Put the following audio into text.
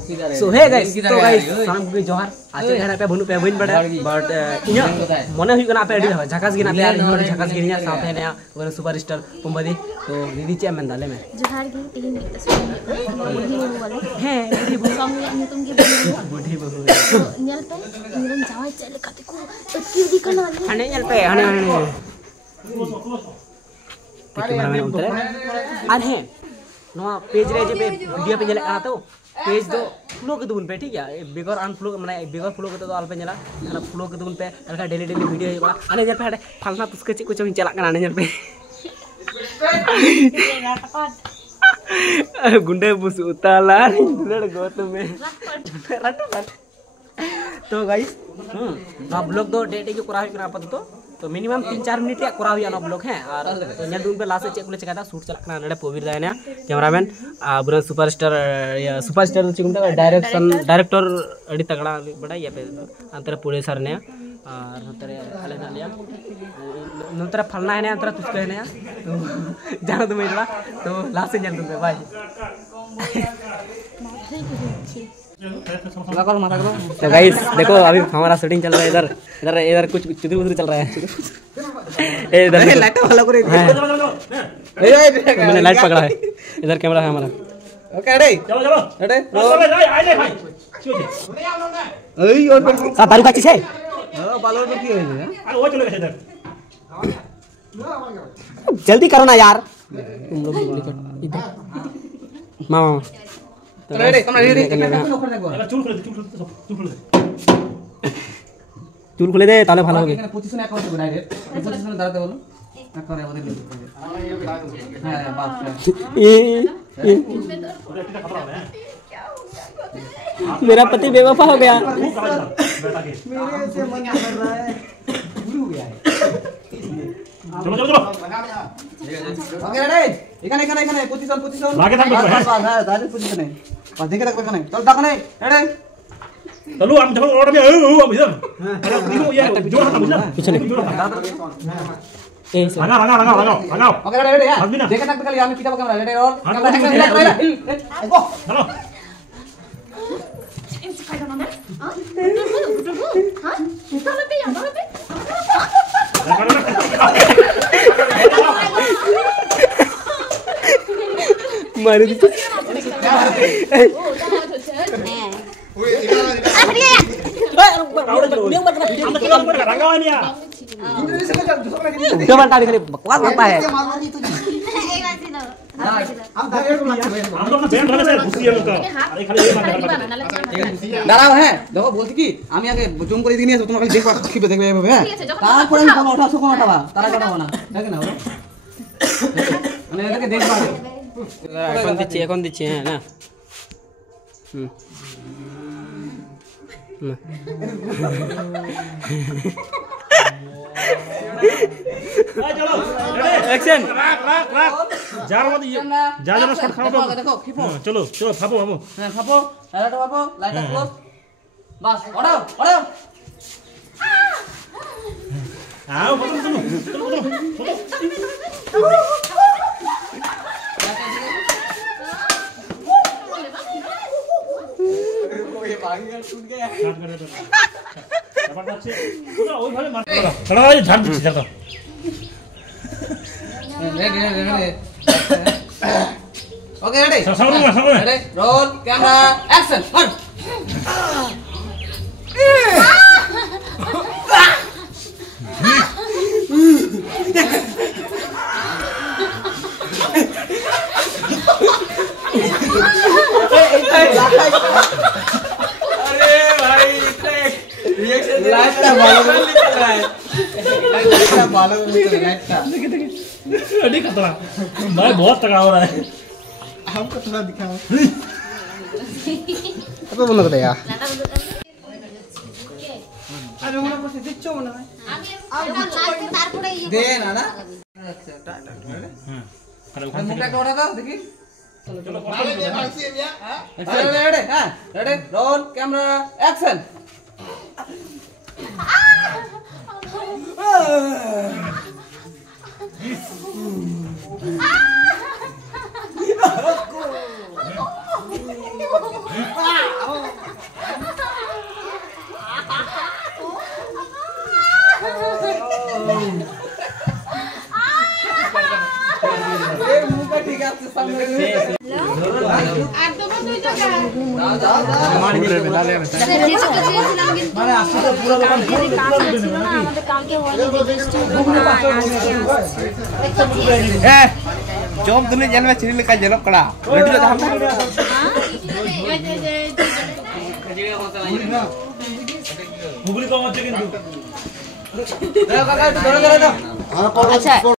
So hey guys, so guys, salam ko johar. Ache ghana pe bhunu pe bain bada but inya mone hui kana pe adi jhakas gina pe ari hor jhakas gina sath hai naya और superstar पुंबदी तो दीदी चे मैं डाले में जोहार की तीन बुढ़ी बहू वाले है बुढ़ी बहू सॉन्ग में तुम की बुढ़ी बहू तो नियल पे निरन जावे चले कते को इतकी दी कना हने नियल पे हने कैमरा में उतरे और है नवा पेज रे जे पे वीडियो पे जले आता तो पेज दो फ्लो के दुन पे ठीक है बिगर अनफ्लो माने बिगर फ्लो के तो अल्प जला ना फ्लो के दुन पे अलका डेली डेली वीडियो होगा अने जल पे फालना पुस्के ची कुछ चला कना जल पे गुंडे बुस उताला लड़ गो तुम्हें तो गाइस ना ब्लॉग दो डेटे के कोरा हुई ना तो मिनिमम 3-4 मिनट या कोरा हुई ना ब्लॉग है और तो नेल दून पे लास्ट चेक को चेक शूट चला कना नडे पोवीर दायना कैमरामैन बुरा सुपरस्टार चिकुमटा डायरेक्टर अड़ी तगड़ा बड़ा या पे अंतर पुलिस सर ने और अंतर खाले ना लिया नंतर फलना है ने अंतर तुझको है ने तो जानो तुम इधर तो लास्ट नेल दून पे भाई तो गाइस देखो अभी हमारा शूटिंग चल रहा है इधर इधर इधर कुछ चुदरी उधरी चल रहा है इधर लाइट वाला को मैंने लाइट पकड़ा है इधर कैमरा है हमारा ओके रेडी चलो चलो रेडी आइले भाई ओई और सा बालू का चीज है हां बालू में की है अरे वो चलो इधर जल्दी करो ना यार तुम लोग इधर मामा रेडी तुम रेडी चूल खुले दे ताले ভালো হবে এখানে পজিশন অ্যাকাউন্ট হবে ডাইরেক্ট পজিশনে দাঁড়াতে বলো না করে ওদের হ্যাঁ বাস मेरा पति बेवफा हो गया मेरे से मन कर रहा है गुरु गया है चलो चलो चलो ओके रेडी এখানে এখানে এখানে পজিশন পজিশন লাগে থাকবে হ্যাঁ দাঁড়াতে পজিশনে পাশ দিকে থাকবে এখানে চল দাঁড়ানে रेडी चलो हम जब ऑर्डर में हम इधर अरे देखो ये जोर से बुझना पीछे ए लगा लगा लगा लगा लगाओ ओके रेडी है देखा तक खाली हम किताब कैमरा रेडी और कैमरा ओ हेलो इन स्पाइडर मैन हां हां चलो पे यार पे मार दी बकवास करता है দাঁড়াও হ্যাঁ দেখো বলছি কি আমি আগে জুম করে দিই তোমাকে দেখবা কিভাবে দেখবে এভাবে হ্যাঁ তারপরে আমি ফোন ওঠাছো কোন ওঠাবা তারা কেন না দেখে নাও মানে এটাকে দেখবা এখন দিচ্ছি হ্যাঁ না चलो एक्शन राख जार मत जा जा शॉट खाओ देखो खीपो चलो चलो फापो फापो हां फापो लाइट फापो लाइट क्लोज बस ओड़ो ओड़ो आओ चलो चलो ये भाग गया टूट गया जबरदस्त से पूरा ওই ভাবে মার চলো এই ঝাড় দিচ্ছি দেখো ready okay ready ready roll camera action one अरे भाई रिएक्शन लाइट का बालों में निकल रहा है लाइट का बालों में निकल रहा है अरे खतरा भाई बहुत तगड़ा हो रहा है हमको थोड़ा दिखाओ अब बोलो तो यार अरे हमरा को से दिच्छो ना আমি লাইট তারপরে दे ना ना अच्छा टाटा अरे मुंडा कोड़ा का देखी चलो चलो रेडी हां ready roll camera action job दुनिया जन में चिनी लेकर जनक कड़ा लड्डू का हम अच्छा